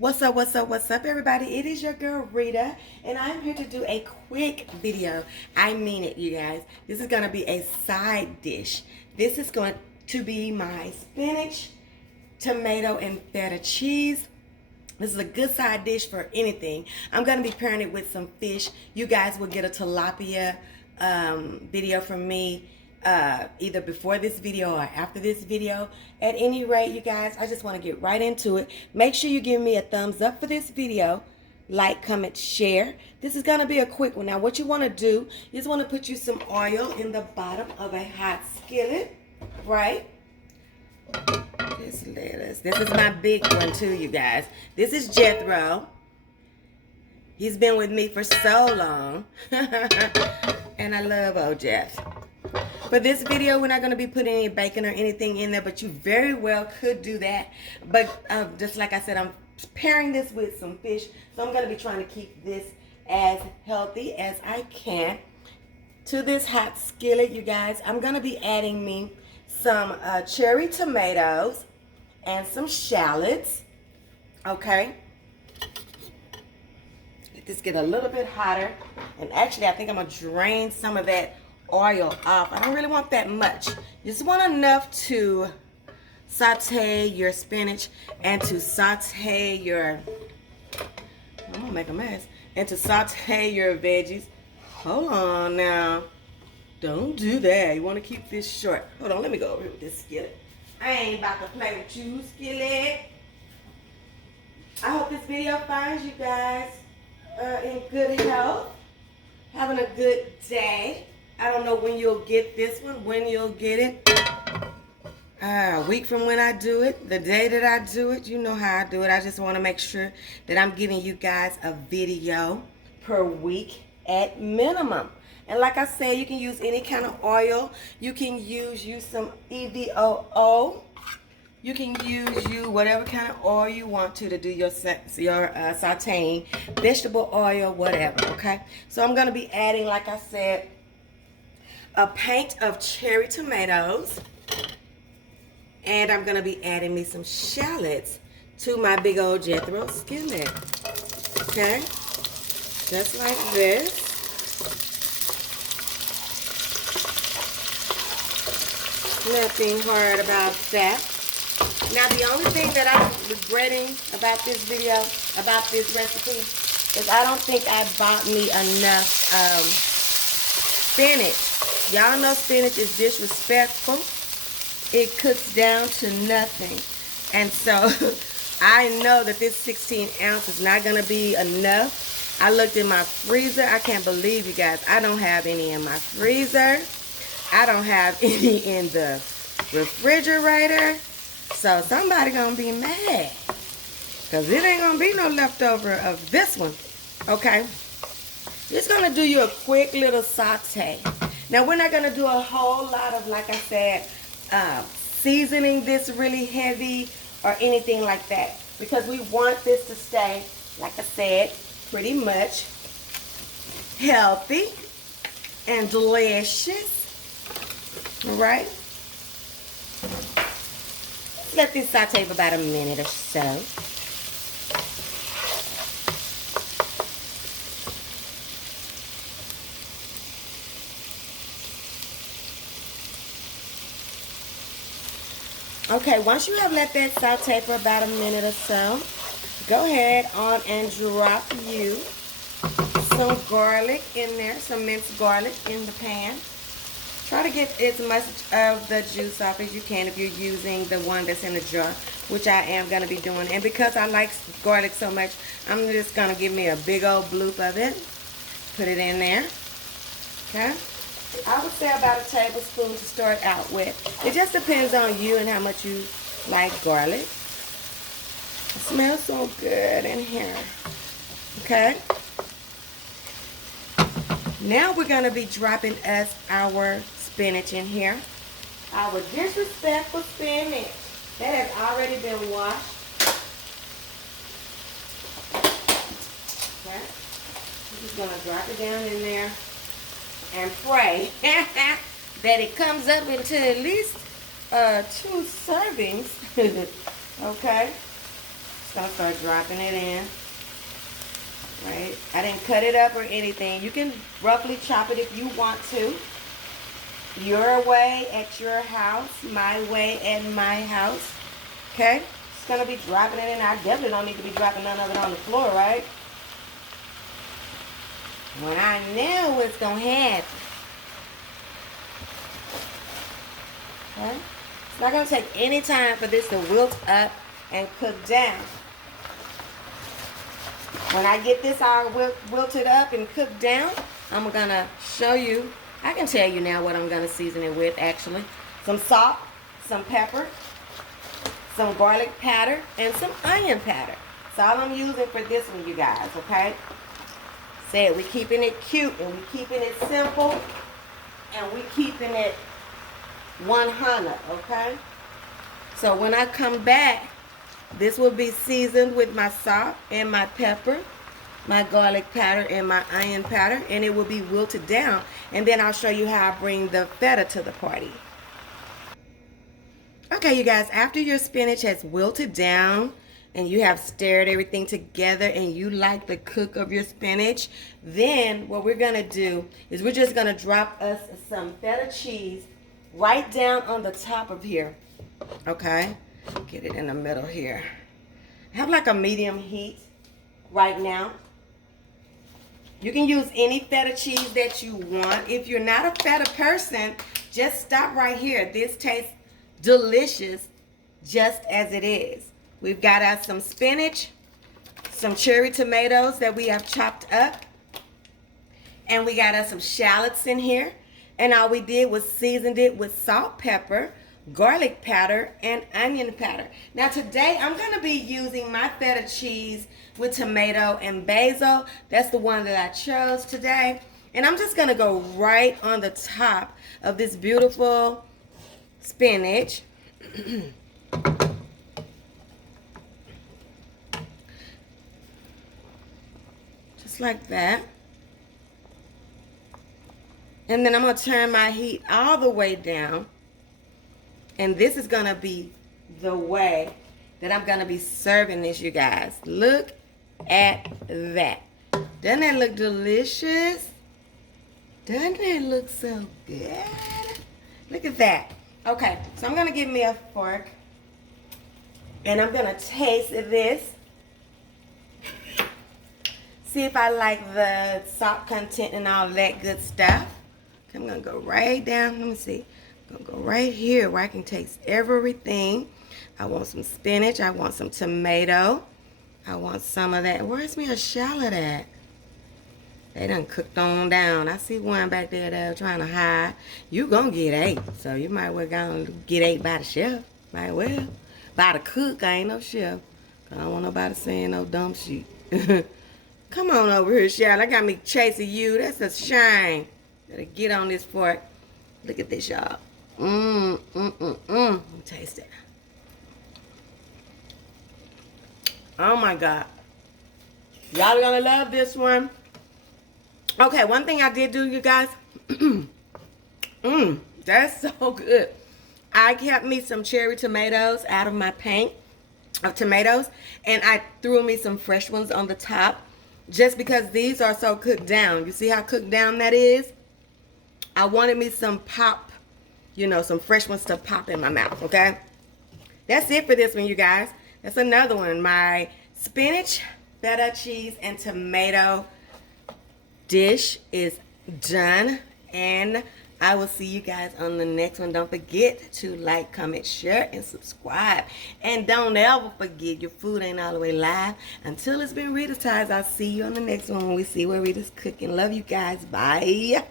What's up, everybody? It is your girl, Rita, and I'm here to do a quick video. I mean it, you guys. This is going to be a side dish. This is going to be my spinach, tomato, and feta cheese. This is a good side dish for anything. I'm going to be pairing it with some fish. You guys will get a tilapia video from me either before this video or after this video. At any rate, you guys, I just want to get right into it. Make sure you give me a thumbs up for this video. Like, comment, share. This is going to be a quick one. Now, what you want to do, you just want to put you some oil in the bottom of a hot skillet, right? Just lettuce. This is my big one too, you guys. This is Jethro. He's been with me for so long. And I love old Jeff. For this video, we're not going to be putting any bacon or anything in there, but you very well could do that. But just like I said, I'm pairing this with some fish, so I'm going to be trying to keep this as healthy as I can. To this hot skillet, you guys, I'm going to be adding me some cherry tomatoes and some shallots. Okay. Let this get a little bit hotter. And actually, I think I'm going to drain some of that oil off. I don't really want that much. You just want enough to saute your spinach and to saute your, I'm gonna make a mess, and to saute your veggies. Hold on now. Don't do that. You want to keep this short. Hold on, let me go over here with this skillet. I ain't about to play with you, skillet. I hope this video finds you guys in good health, having a good day. I don't know when you'll get this one, when you'll get it. A week from when I do it, the day that I do it, you know how I do it. I just want to make sure that I'm giving you guys a video per week at minimum. And like I said, you can use any kind of oil. You can use some EVOO. You can use whatever kind of oil you want to do your sauteing, vegetable oil, whatever, okay? So I'm going to be adding, like I said, a pint of cherry tomatoes, and I'm going to be adding me some shallots to my big old Jethro skillet, okay? Just like this. Nothing hard about that. Now, the only thing that I'm regretting about this video, about this recipe, is I don't think I bought me enough spinach. Y'all know spinach is disrespectful. It cooks down to nothing. And so, I know that this 16 ounce is not going to be enough. I looked in my freezer. I can't believe, you guys, I don't have any in my freezer. I don't have any in the refrigerator. So, somebody going to be mad. Because it ain't going to be no leftover of this one. Okay? Just going to do you a quick little saute. Now, we're not going to do a whole lot of, like I said, seasoning this really heavy or anything like that. Because we want this to stay, like I said, pretty much healthy and delicious. All right? Let this saute for about a minute or so. Okay, once you have let that saute for about a minute or so, go ahead on and drop you some garlic in there, some minced garlic in the pan. Try to get as much of the juice off as you can if you're using the one that's in the jar, which I am going to be doing. And because I like garlic so much, I'm just going to give me a big old bloop of it. Put it in there. Okay? I would say about a tablespoon to start out with. It just depends on you and how much you like garlic. It smells so good in here. Okay? Now we're going to be dropping us our spinach in here. Our disrespectful spinach. That has already been washed. Okay? We're just going to drop it down in there. And pray that it comes up into at least 2 servings. Okay? Just gonna start dropping it in. Right? I didn't cut it up or anything. You can roughly chop it if you want to. Your way at your house, my way at my house. Okay? Just gonna be dropping it in. I definitely don't need to be dropping none of it on the floor, right? When I know what's gonna happen. Okay? It's not gonna take any time for this to wilt up and cook down. When I get this all wilted up and cooked down, I'm gonna show you. I can tell you now what I'm gonna season it with, actually. Some salt, some pepper, some garlic powder, and some onion powder. That's all I'm using for this one, you guys, okay? Said we keeping it cute, and we keeping it simple, and we keeping it 100, okay? So when I come back, this will be seasoned with my salt and my pepper, my garlic powder and my onion powder, and it will be wilted down. And then I'll show you how I bring the feta to the party. Okay, you guys, after your spinach has wilted down and you have stirred everything together and you like the cook of your spinach, then what we're gonna do is we're just gonna drop us some feta cheese right down on the top of here. Okay, get it in the middle here. Have like a medium heat right now. You can use any feta cheese that you want. If you're not a feta person, just stop right here. This tastes delicious just as it is. We've got us some spinach, some cherry tomatoes that we have chopped up, and we got us some shallots in here. And all we did was seasoned it with salt, pepper, garlic powder, and onion powder. Now today I'm going to be using my feta cheese with tomato and basil. That's the one that I chose today. And I'm just going to go right on the top of this beautiful spinach. Just like that. And then I'm going to turn my heat all the way down. And this is going to be the way that I'm going to be serving this, you guys. Look at that. Doesn't that look delicious? Doesn't that look so good? Look at that. Okay, so I'm going to give me a fork. And I'm going to taste this. See if I like the salt content and all that good stuff. I'm going to go right down. Let me see. I'm going to go right here where I can taste everything. I want some spinach. I want some tomato. I want some of that. Where's me a shallot at? They done cooked on down. I see one back there that trying to hide. You going to get ate. So you might well go get ate by the chef. Might well. By the cook. I ain't no chef. I don't want nobody saying no dumb shit. Come on over here, shallot. I got me chasing you. That's a shame. Better get on this fork. Look at this, y'all. Let me taste it. Oh my God. Y'all are gonna love this one. Okay, one thing I did do, you guys. That's so good. I kept me some cherry tomatoes out of my paint of tomatoes, and I threw me some fresh ones on the top just because these are so cooked down. You see how cooked down that is? I wanted me some pop, you know, some fresh ones to pop in my mouth, okay? That's it for this one, you guys. That's another one. My spinach, feta cheese, and tomato dish is done. And I will see you guys on the next one. Don't forget to like, comment, share, and subscribe. And don't ever forget, your food ain't all the way live until it's been Ritatized. I'll see you on the next one when we see where Rita's cooking. Love you guys. Bye.